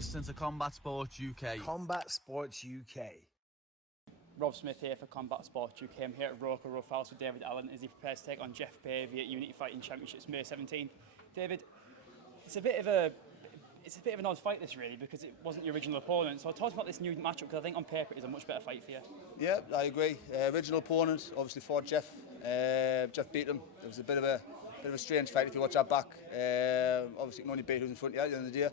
listening to Combat Sports UK. Combat Sports UK. Rob Smith here for Combat Sports UK. I'm here at Roker Rough House with David Allen as he prepares to take on Geoff Pavey at Unity Fighting Championships May 17th. David, it's a bit of an odd fight this really because it wasn't your original opponent. So talk about this new matchup because I think on paper it is a much better fight for you. Yeah, I agree. Original opponent obviously fought Geoff. Geoff beat him. It was a bit of a strange fight if you watch that back. Obviously you can only beat who's in front of you at the end of the day.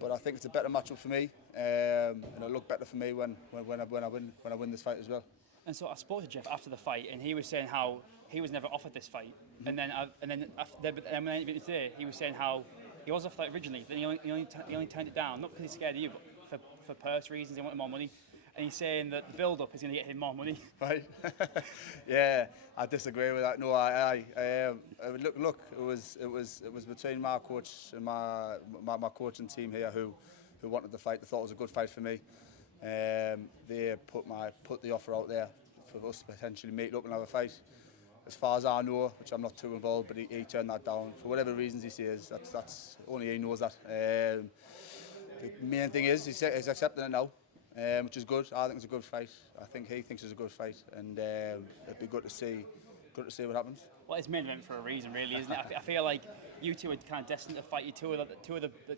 But I think it's a better matchup for me, and it'll look better for me when I win this fight as well. And so I spoke to Geoff after the fight, and he was saying how he was never offered this fight, and then when I interviewed today, he was saying how he was offered it originally, then he only turned it down, not because he's scared of you, but for purse reasons. He wanted more money. And he's saying that the build-up is going to get him more money. Right? Yeah, I disagree with that. No, look. It was between my coach and my coaching team here who wanted the fight. They thought it was a good fight for me. They put the offer out there for us to potentially meet up and have a fight. As far as I know, which I'm not too involved, but he turned that down for whatever reasons he says. That's only he knows that. The main thing is he's accepting it now. Which is good. I think it's a good fight. I think he thinks it's a good fight, and it'd be good to see what happens. Well, it's main event for a reason, really, isn't it? I feel like you two are kind of destined to fight. You two are I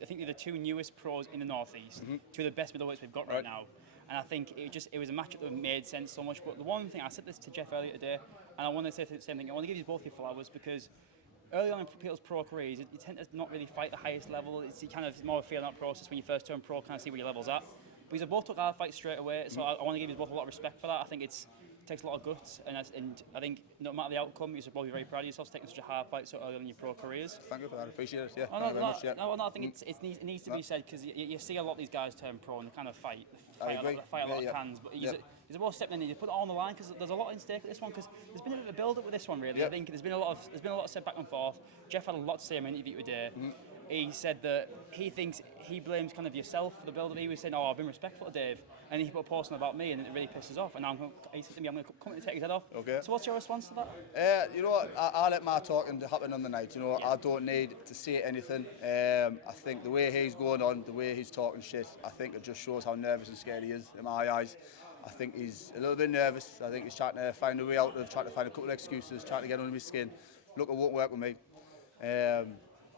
think they're the two newest pros in the Northeast, two of the best middleweights we've got right now. And I think it was a matchup that made sense so much. But the one thing I said this to Geoff earlier today, and I want to say the same thing. I want to give you both your flowers because early on in people's pro careers, you tend to not really fight the highest level. It's kind of more of a feeling out process when you first turn pro, kind of see where your level's at. But he's both took our fight straight away, so I want to give you both a lot of respect for that. I think it takes a lot of guts, and I think no matter the outcome, you're supposed to be very proud of yourselves taking such a hard fight so early in your pro careers. Thank you for that. I appreciate it. Yeah. I think it needs to be said because you see a lot of these guys turn pro and they kind of fight a lot of cans, but he's both stepping in and you put it all on the line because there's a lot in stake at this one because there's been a bit of a build-up with this one really. I think there's been a lot of said back and forth. Geoff had a lot to say in an interview today. He said that he thinks he blames kind of yourself for the build-up. He was saying, "Oh, I've been respectful to Dave," and he put a post on about me, and it really pisses off. And he said to me, "I'm going to come and take his head off." Okay. So, what's your response to that? You know what? I let my talking happen on the night. You know, I don't need to say anything. I think the way he's going on, the way he's talking shit, I think it just shows how nervous and scared he is in my eyes. I think he's a little bit nervous. I think he's trying to find a way out of, trying to find a couple of excuses, trying to get under his skin. Look, it won't work with me.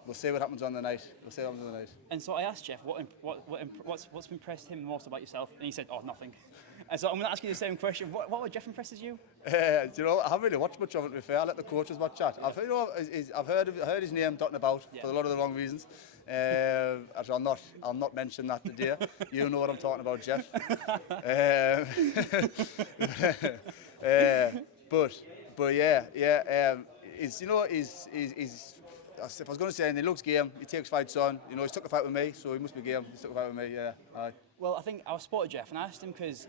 We'll see what happens on the night. And so I asked Geoff, what's impressed him most about yourself? And he said, "Oh, nothing." And so I'm going to ask you the same question. What would Geoff impresses you? You know, I haven't really watched much of it, to be fair. I let the coaches watch chat. I've heard his name dotting about for a lot of the wrong reasons. Actually, I'll not mention that today. You know what I'm talking about, Geoff. But yeah. If I was going to say anything, he looks game. He takes fights on. You know, he's took a fight with me, so he must be game. He's took a fight with me. Yeah. Aye. Well, I think I spoke to Geoff and I asked him because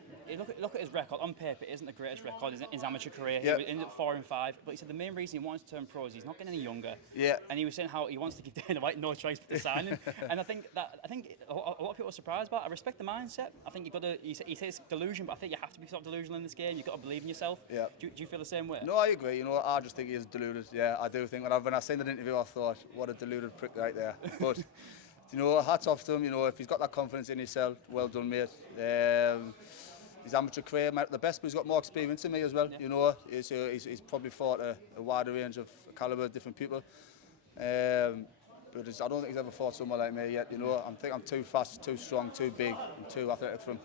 look at his record. On paper, it isn't the greatest record in his amateur career. He ended up 4-5. But he said the main reason he wants to turn pro is he's not getting any younger. Yeah. And he was saying how he wants to give Dana White no choice but to sign him. And I think a lot of people are surprised by it. I respect the mindset. I think you've got to. He says delusion, but I think you have to be sort of delusional in this game. You've got to believe in yourself. Yeah. Do you feel the same way? No, I agree. You know, I just think he is deluded. Yeah, I do think. When I seen that interview, I thought, what a deluded prick right there. But. You know, hats off to him. You know, if he's got that confidence in himself, well done, mate. His amateur career might not the best, but he's got more experience than me as well. Yeah. You know, he's probably fought a wider range of calibre of different people. But I don't think he's ever fought someone like me yet. You know, I think I'm too fast, too strong, too big, and too athletic for him.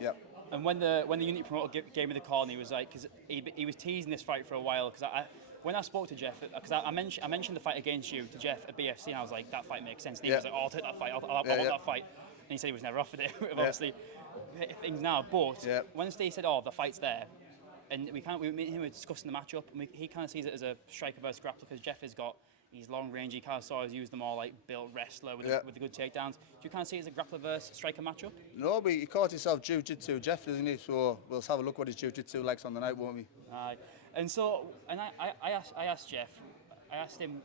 Yeah. And when the unit promoter gave me the call, and he was like, because he was teasing this fight for a while, because when I spoke to Geoff, because I mentioned the fight against you to Geoff at BFC, and I was like, that fight makes sense. And he was like, oh, I'll take that fight, I'll want that fight. And he said he was never offered it, obviously, things now. But when Steve said, oh, the fight's there, and me and him were discussing the matchup, and he kind of sees it as a striker versus grappler, because Geoff has got, he's long range, he kind of saw us use them all like built wrestler with the good takedowns. Do you kind of see it as a grappler versus striker matchup? No, but he called himself jiu-jitsu Geoff, doesn't he? So we'll have a look what his jiu-jitsu likes on the night, won't we? And so, I asked Geoff, I asked him,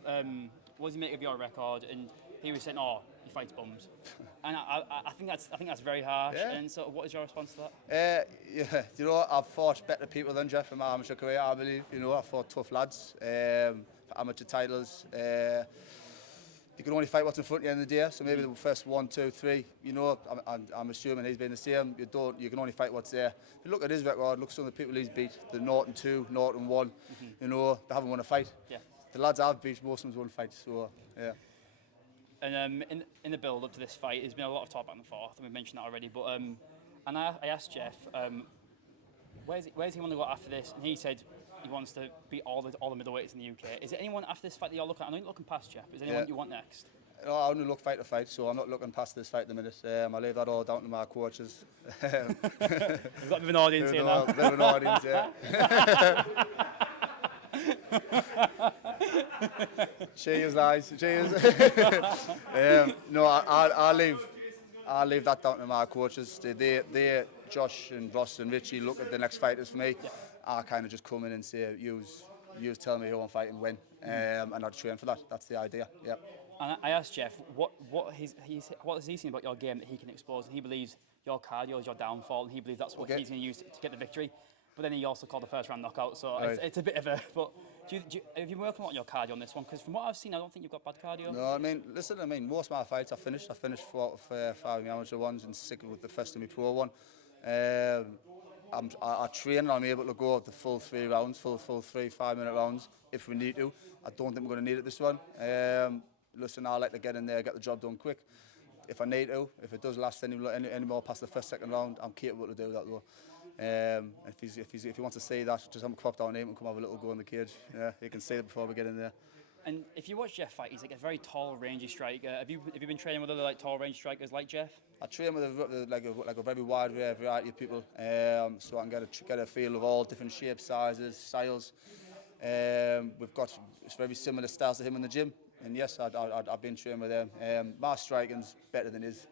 what does he make of your record? And he was saying, oh, he fights bums. And I think that's very harsh. Yeah. And so, what is your response to that? Yeah, you know, I've fought better people than Geoff in my amateur career, I believe. You know, I've fought tough lads for amateur titles. you can only fight what's in front of you in the day. So maybe the first 1, 2, 3, you know, I'm assuming he's been the same. You can only fight what's there. If you look at his record, look at some of the people he's beat, the 0-2, 0-1, you know, they haven't won a fight. Yeah. The lads I've beat, most of them won fights, so yeah. And in the build up to this fight, there's been a lot of talk back and forth, and we mentioned that already. But and I asked Geoff, where's he want to go after this? And he said he wants to beat all the middleweights in the UK. Is there anyone after this fight that you're looking at? I know you're looking past Geoff. Is there anyone you want next? No, I only look fight to fight, so I'm not looking past this fight at the minute. I leave that all down to my coaches. We've got a bit of an audience here now. A bit of an audience, yeah. Cheers, guys. Cheers. No, I'll leave that down to my coaches. They, Josh and Ross and Richie, look at the next fighters for me. Yeah. I kind of just come in and say, you tell me who I'm fighting when, and I'll train for that. That's the idea. Yeah. And I asked Geoff what has he seen about your game that he can expose, and he believes your cardio is your downfall, and he believes that's what he's going to use to get the victory. But then he also called the first round knockout, so right. it's a bit of a. But have you been working a lot on your cardio on this one? Because from what I've seen, I don't think you've got bad cardio. No, I mean, listen, most of my fights I finished 5 amateur ones and sick with the first of my pro one. I train and I'm able to go the full 3 rounds, full 3 5-minute rounds if we need to. I don't think we're going to need it this one. Listen, I like to get in there, get the job done quick. If I need to, if it does last any more past the first, second round, I'm capable to do that though. If he wants to see that, just have him pop down here and come have a little go in the cage. Yeah, he can see it before we get in there. And if you watch Geoff fight, he's like a very tall, rangy striker. Have you been training with other like tall, range strikers like Geoff? I train with a very wide variety of people, so I can get a feel of all different shapes, sizes, styles. We've got very similar styles to him in the gym, and yes, I've been training with them. My striking's better than his.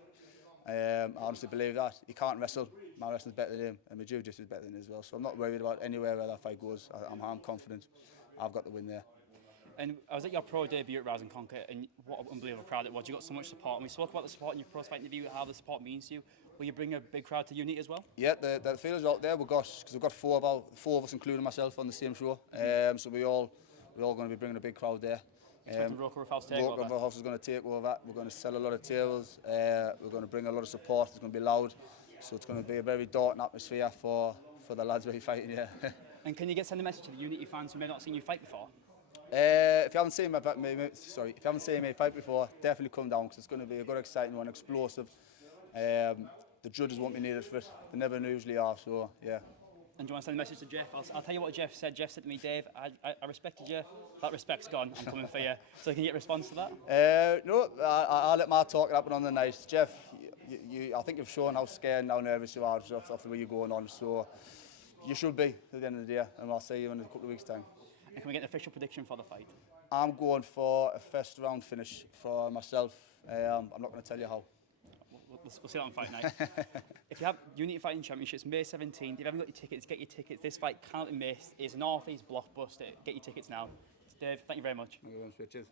I honestly believe that. He can't wrestle. My wrestling's better than him, and my jiu-jitsu is better than him as well. So I'm not worried about anywhere where that fight goes. I'm confident. I've got the win there. And I was at your pro debut at Rise and Conquer, and what an unbelievable crowd it was. You got so much support, and we spoke about the support in your pro fight interview, how the support means to you. Will you bring a big crowd to Unity as well? Yeah, the feelers out there. We've got 4 of us, including myself, on the same show. So we're all going to be bringing a big crowd there. Roker House takeover. Roker House is going to take over. We're going to sell a lot of tables. We're going to bring a lot of support. It's going to be loud. So it's going to be a very daunting atmosphere for the lads we're fighting here. And can you send a message to the Unity fans who may not have seen you fight before? If you haven't seen me fight before, definitely come down because it's going to be a good, exciting one, explosive. The judges won't be needed for it. They never usually are. So yeah. And do you want to send a message to Geoff? I'll tell you what Geoff said. Geoff said to me, Dave, I respected you. That respect's gone. I'm coming for you. So can you get a response to that? No, I'll let my talk happen on the night. Geoff, I think you've shown how scared and how nervous you are of the way you're going on. So you should be at the end of the day, and I'll see you in a couple of weeks' time. And can we get an official prediction for the fight? I'm going for a first round finish for myself. I'm not going to tell you how. We'll see that on fight night. If you have Unity Fighting Championships, May 17th, if you haven't got your tickets, get your tickets. This fight cannot be missed. It's a North East blockbuster. Get your tickets now. Dave, thank you very much. Cheers.